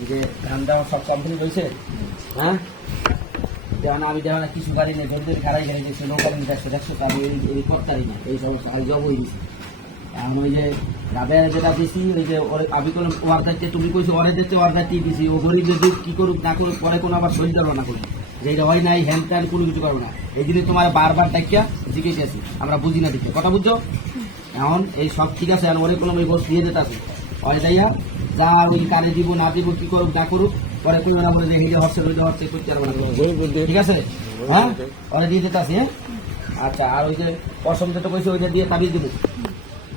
এই যে ধান দেওয়া সব কমপ্লিট হয়েছে। হ্যাঁ, যেমন আমি যেমন কিছু গাড়ি নেই, ধরদের গাড়াই গাড়ি দিয়েছে, নৌকা নিয়ে দেখছো দেখছো, আমি এই করতারি না, এই সমস্যা আমি জব হয়ে দিছি। এখন ওই যে রাবে যেটা দিছি, ওই যে আমি কোনো ওয়ার দায়িত্বে তুমি কইছো, ওয়ারের দায়িত্বে ওয়ার দায়িত্ব দিছি। ও গরিব যদি কি করুক না করুক, পরে কোনো আবার শরীর দেবো না করুক, যে এটা হয় নাই হ্যান্ড ট্যান্ড কোনো কিছু করবো না। এই জন্য তোমার বারবার ডাকিয়া জিজ্ঞেস আছি, আমরা বুঝি না দেখে কথা বুঝছো। এখন এই সব ঠিক আছে, এখন অনেক কোনো ওই বস দিয়ে যেতে আছে, হয় যাইয়া যা ওই কানে দিব না দিব, কি করুক না করুক, পরে তুমি আমরা যে হেঁটে হচ্ছে ওইটা হচ্ছে করতে পারবো না, ঠিক আছে। হ্যাঁ, ওরা দিয়ে যেতে আছে। হ্যাঁ, আচ্ছা। আর ওই যে পশম যেটা কইছে ওইটা দিয়ে তাবিয়ে দিব।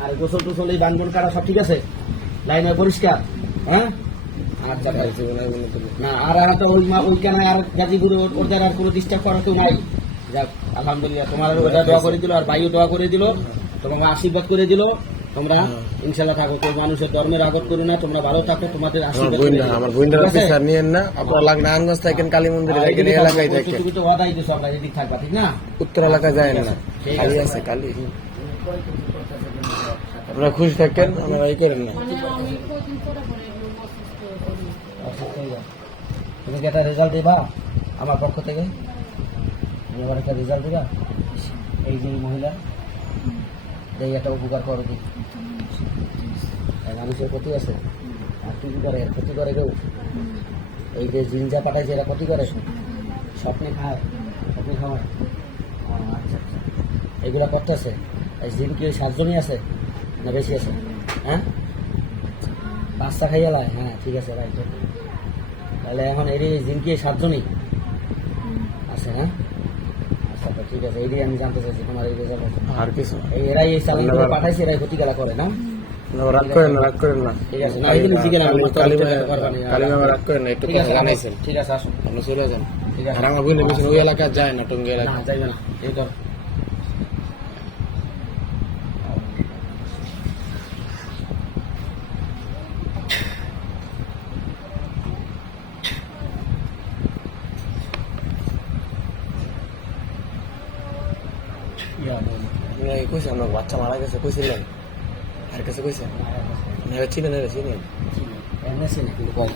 আর গোসল টোসল এই বানবন কাটা সব ঠিক আছে, লাইন পরিষ্কার। হ্যাঁ, আচ্ছা না। আর একটা ওইখানে আর গাজীপুরে ওদের আর কোনো ডিস্টার্ব করা কেউ নাই। যাক আলহামদুলিল্লাহ, তোমার ওটা দোয়া করে দিল, আর ভাইও দোয়া করে দিল, তোমাকে আশীর্বাদ করে দিল। তোমরা ইনশাল্লাহ থাকো, কেউ মানুষের ধর্মের আগত করো না, তোমরা ভালো থাকো, তোমাদের আশীর্বাদ আমার বইন্দার অফিসার নিয়েন না, আপনারা লাগনা আঙ্গস থাকেন কালী মন্দিরে থাকেন, এই এলাকায় থাকেন, তুমি তো ওয়াদাই দিছো আমরা এদিক থাকবা, ঠিক না? উত্তর এলাকায় যায় না, কালী আছে কালী। আপনারা খুশি থাকেন, আমরা এই করেন না। তুমি কি একটা রেজাল্ট দিবা আমার পক্ষ থেকে? তুমি আবার একটা রেজাল্ট দিবা। এই যে মহিলা এই একটা উপকার করো, কি মানুষের ক্ষতি আছে, আর কি করে ক্ষতি করে কেউ? এই যে জিনজা পাঠাইছে এরা ক্ষতি করে, স্বপ্নে খায়, স্বপ্নে খাওয়ায়। আচ্ছা আচ্ছা, এগুলো করতেছে। এই জিন কি ওই 7 জনই আছে না বেশি আছে? হ্যাঁ, 5টা খাইয়া লাই। হ্যাঁ ঠিক আছে, রাইট। তাহলে এখন এই জিন কি 7 জনই আছে? হ্যাঁ, আচ্ছা ঠিক আছে, এই আমি জানতে চাইছি তোমার এই রেজাল্ট আর কিছু এরাই এই চালিয়ে পাঠাইছে, এরাই ক্ষতি খেলা করে না? রাগ করেন না, রাগ করেন না, ঠিক আছে। না এই দিন জিজ্ঞেস কালিমা রাগ করেন না, একটু কথা জানাইছেন, ঠিক আছে, আসুন আপনি চলে যান। ঠিক আছে। আর আমার বইনে বেশি ওই এলাকায় যায় না, টঙ্গি এলাকা না যাইবে না, এই তো কইছে আমার বাচ্চা মারা গেছে, কইছিলেন আর কাছে কইছেন চিনেন চিনেন এমএসএ না কিন্তু কয়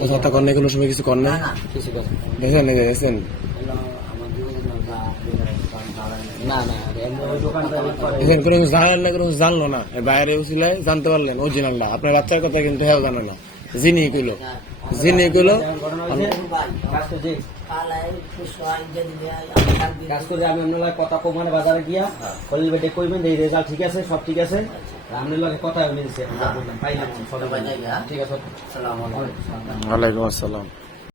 ও কথা কর না, কোনো সময় কিছু কর না, কিছু কথা দেখেন না দেখেন না না, ওই দোকানটা দেখেন কোনো কিছু জানেন না, কোনো কিছু জানলো না, বাইরে উচিলে জানতে পারলেন অরিজিনালটা। আপনার বাচ্চার কথা কিন্তু হেও জানে না, জিনি কইলো কাজ করে আমি আপনার কথা কমানে বাজারে গিয়া কলিল বেটে কইবেন এই রেজাল্ট ঠিক আছে, সব ঠিক আছে। আপনার লগে কথা হয়ে গেছে, পাইলাম ঠিক আছে। ওয়ালাইকুম আসসালাম।